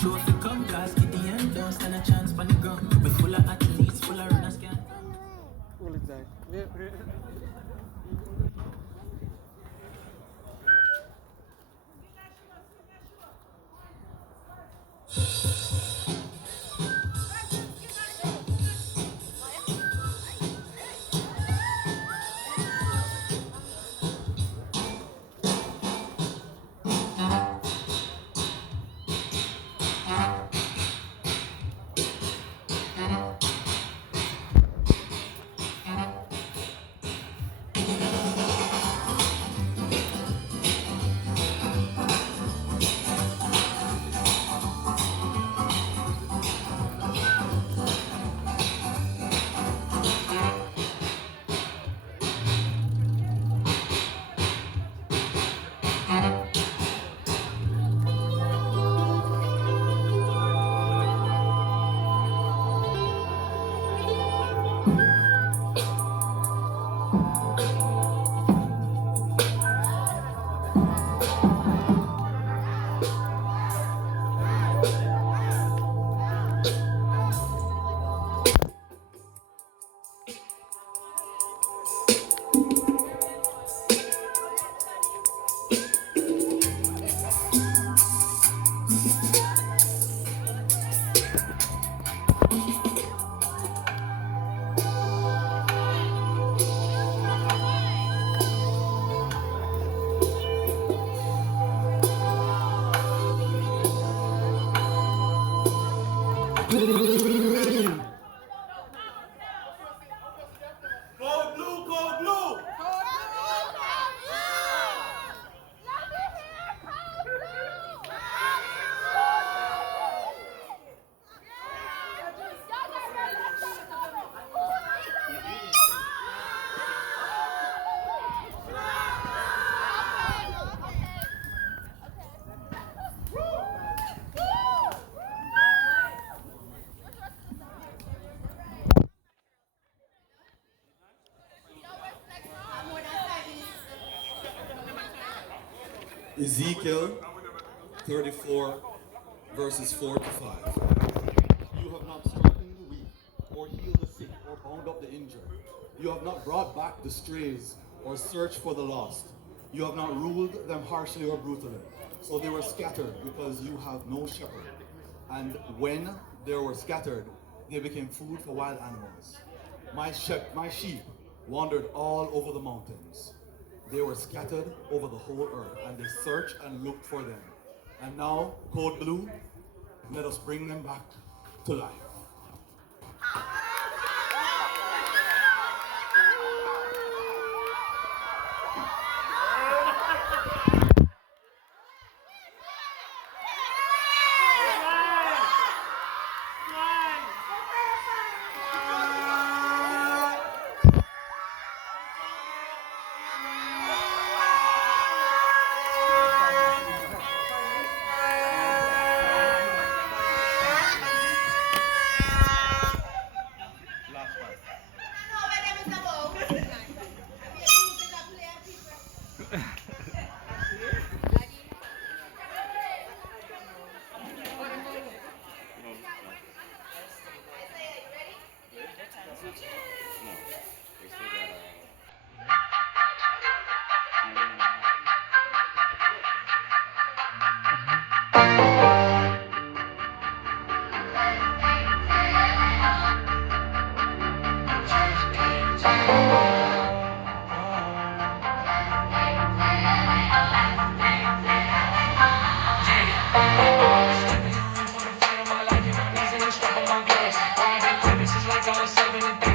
Trophy come glass, get the end, don't stand a chance on the ground. We full of athletes, full of runners, can't. Улетает. Code blue, code blue. Ezekiel 34, verses 4 to 5. You have not strengthened the weak, or healed the sick, or bound up the injured. You have not brought back the strays, or searched for the lost. You have not ruled them harshly or brutally. So they were scattered because you have no shepherd. And when they were scattered, they became food for wild animals. My sheep wandered all over the mountains. They were scattered over the whole earth, and they searched and looked for them. And now, code blue, let us bring them back to life. Like I was 7 and